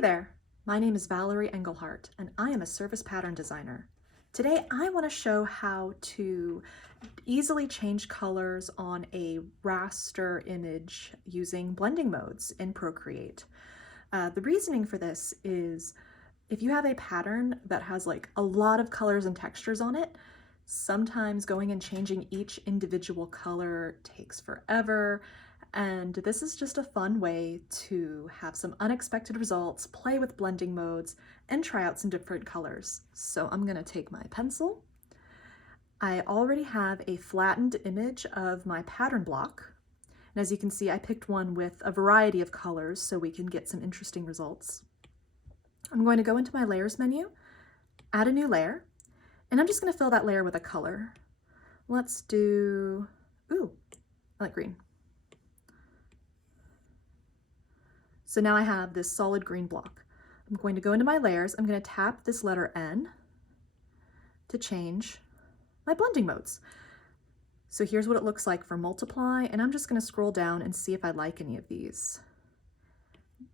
Hey there, my name is Valerie Engelhart and I am a service pattern designer. Today I want to show how to easily change colors on a raster image using blending modes in Procreate. The reasoning for this is if you have a pattern that has like a lot of colors and textures on it, sometimes going and changing each individual color takes forever. And this is just a fun way to have some unexpected results, play with blending modes, and try out some different colors. So I'm gonna take my pencil. I already have a flattened image of my pattern block. And as you can see, I picked one with a variety of colors so we can get some interesting results. I'm going to go into my layers menu, add a new layer, and I'm just gonna fill that layer with a color. Let's do, ooh, I like green. So now I have this solid green block. I'm going to go into my layers. I'm going to tap this letter N to change my blending modes. So here's what it looks like for multiply, and I'm just going to scroll down and see if I like any of these.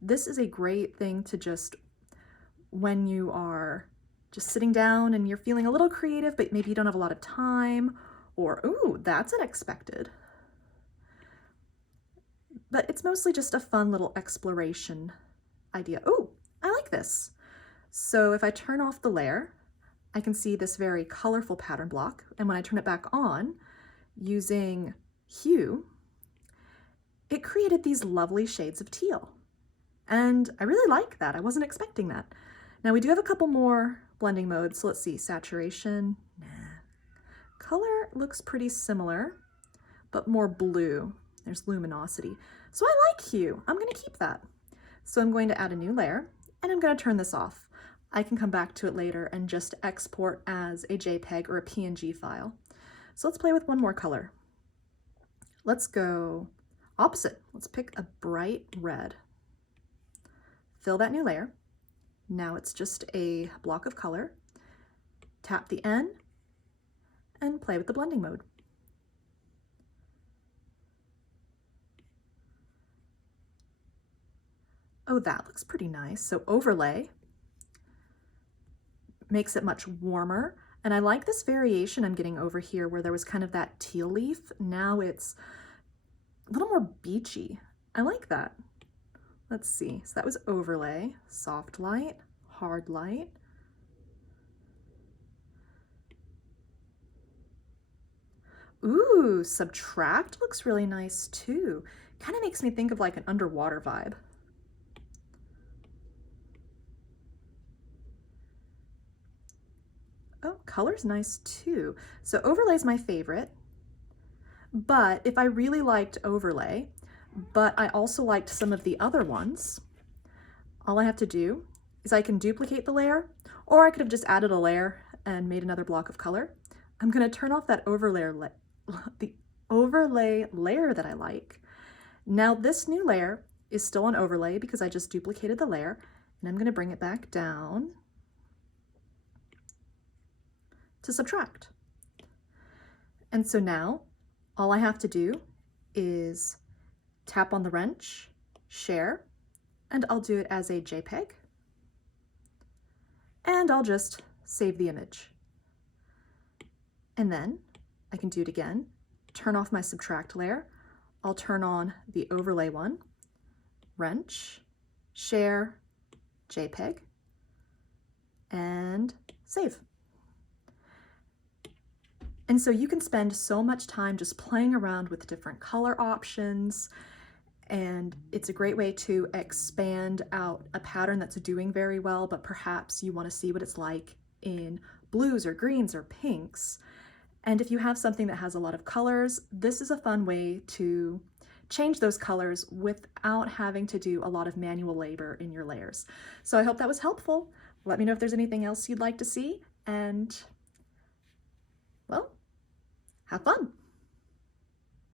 This is a great thing to just, when you are just sitting down and you're feeling a little creative, but maybe you don't have a lot of time, or, ooh, that's unexpected. But it's mostly just a fun little exploration idea. Oh, I like this. So if I turn off the layer, I can see this very colorful pattern block. And when I turn it back on using hue, it created these lovely shades of teal. And I really like that. I wasn't expecting that. Now we do have a couple more blending modes. So let's see, saturation, nah. Color looks pretty similar, but more blue. There's luminosity. So I like hue. I'm going to keep that. So I'm going to add a new layer and I'm going to turn this off. I can come back to it later and just export as a JPEG or a PNG file. So let's play with one more color. Let's go opposite. Let's pick a bright red. Fill that new layer. Now it's just a block of color. Tap the N and play with the blending mode. Oh, that looks pretty nice. So overlay makes it much warmer. And I like this variation I'm getting over here where there was kind of that teal leaf. Now it's a little more beachy. I like that. Let's see. So that was overlay, soft light, hard light. Ooh, subtract looks really nice too. Kind of makes me think of like an underwater vibe. Oh, color's nice too. So overlay's my favorite, but if I really liked overlay, but I also liked some of the other ones, all I have to do is I can duplicate the layer, or I could have just added a layer and made another block of color. I'm gonna turn off that the overlay layer that I like. Now this new layer is still an overlay because I just duplicated the layer, and I'm gonna bring it back down to subtract. And so now all I have to do is tap on the wrench, share, and I'll do it as a JPEG. And I'll just save the image. And then I can do it again, turn off my subtract layer. I'll turn on the overlay one, wrench, share, JPEG, and save. And so you can spend so much time just playing around with different color options, and it's a great way to expand out a pattern that's doing very well, but perhaps you want to see what it's like in blues or greens or pinks. And if you have something that has a lot of colors, this is a fun way to change those colors without having to do a lot of manual labor in your layers. So I hope that was helpful. Let me know if there's anything else you'd like to see, and well, have fun.